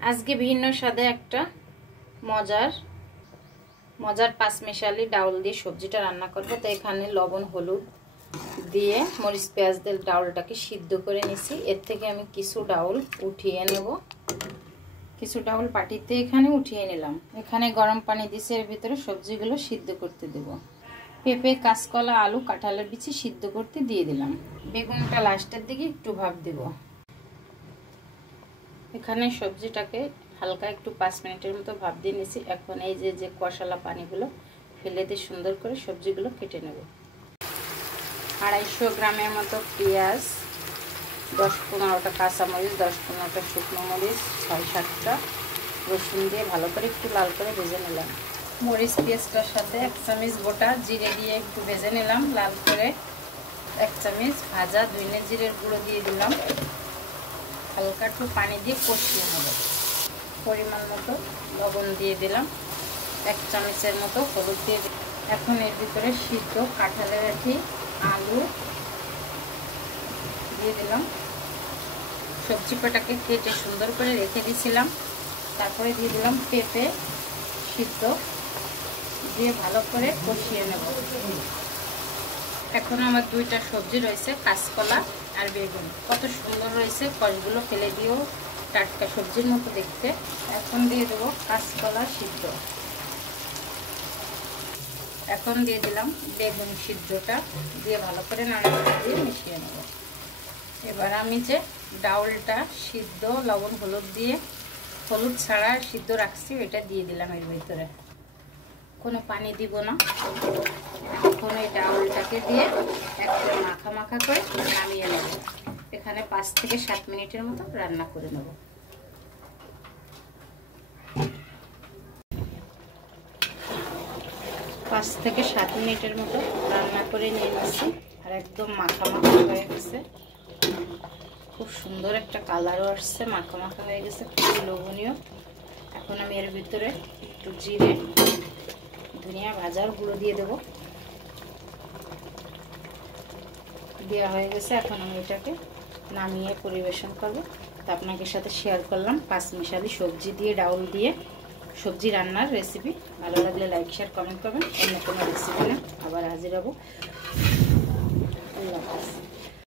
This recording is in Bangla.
আজকে ভিন্ন স্বাদে একটা মজার মজার পাঁচমিশালি ডাউল দিয়ে সবজিটা রান্না করব। তো এখানে লবণ হলুদ দিয়ে মরিচ পেঁয়াজ দিয়ে ডাউলটাকে সিদ্ধ করে নিছি। এর থেকে আমি কিছু ডাউল উঠিয়ে নেব। কিছু ডাউল পাটিতে এখানে উঠিয়ে নিলাম। এখানে গরম পানি দিয়েছি, এর ভিতরে সবজিগুলো সিদ্ধ করতে দেব। পেঁপে, কাঁচকলা, আলু, কাঁঠালের বিচি সিদ্ধ করতে দিয়ে দিলাম। বেগুনটা লাস্টের দিকে একটু ভাপ দেব। এখানে সবজিটাকে হালকা একটু 5 মিনিটের মতো ভাপ দিয়ে নিয়েছি। এখন এই যে কষালা পানিগুলো ফেলে দিয়ে সুন্দর করে সবজিগুলো কেটে নেব। 250 গ্রামের মতো পেঁয়াজ, 10-15টা কাঁচামরিচ, 10-15টা শুকনো মরিচ, 6-7টা রসুন দিয়ে ভালো করে একটু লাল করে ভেজে নিলাম। মরিচ পেঁয়াজটার সাথে 1 চামচ গোটা জিরে দিয়ে একটু ভেজে নিলাম লাল করে। 1 চামচ ভাজা ধনে জিরের গুঁড়ো দিয়ে দিলাম। হালকা একটু পানি দিয়ে কষিয়ে নেব। পরিমাণ মতো লবণ দিয়ে দিলাম। 1 চামচের মতো হলুদ দিয়ে দিলাম। এখন এর ভিতরে সিদ্ধ কাঁঠালের আঁটি, আলু দিয়ে দিলাম। সবজি কটাকে কেটে সুন্দর করে রেখে দিয়েছিলাম। তারপরে দিয়ে দিলাম পেঁপে সিদ্ধ দিয়ে ভালো করে কষিয়ে নেব। এখন আমার 2টা সবজি রয়েছে, কাঁচকলা আর বেগুন। কত সুন্দর রয়েছে, কষগুলো ফেলে দিয়েও টাটকা সবজির মতো দেখতে। এখন দিয়ে দেবো কাঁচকলা সিদ্ধ। এখন দিয়ে দিলাম বেগুন সিদ্ধটা দিয়ে ভালো করে নাড়াচাড়া দিয়ে মিশিয়ে নেব। এবার আমি যে ডাউলটা সিদ্ধ লবণ হলুদ দিয়ে হলুদ ছাড়া সিদ্ধ রাখছি এটা দিয়ে দিলাম এর ভিতরে। কোনো পানি দিব না। এখন এই ডাউলটাকে দিয়ে একটু মাখা মাখা করে নামিয়ে নেব। এখানে 5 থেকে 7 মিনিটের মতো রান্না করে নেব। পাঁচ থেকে 7 মিনিটের মতো রান্না করে নিয়ে নিচ্ছি। আর একদম মাখা মাখা হয়ে গেছে। খুব সুন্দর একটা কালারও আসছে, মাখা মাখা হয়ে গেছে, খুবই লোভনীয়। এখন আমি এর ভিতরে একটু জিরে ধনিয়া ভাজার গুঁড়ো দিয়ে দেবো। দেওয়া হয়ে গেছে। এখন আমি এটাকে নামিয়ে পরিবেশন করব। তা আপনাদের সাথে শেয়ার করলাম পাঁচমিশালি সবজি দিয়ে ডাউল দিয়ে সবজি রান্নার রেসিপি। ভালো লাগলে লাইক শেয়ার কমেন্ট করবেন। অন্য কোনো রেসিপি না আবার হাজির হব। আল্লাহ হাফেজ।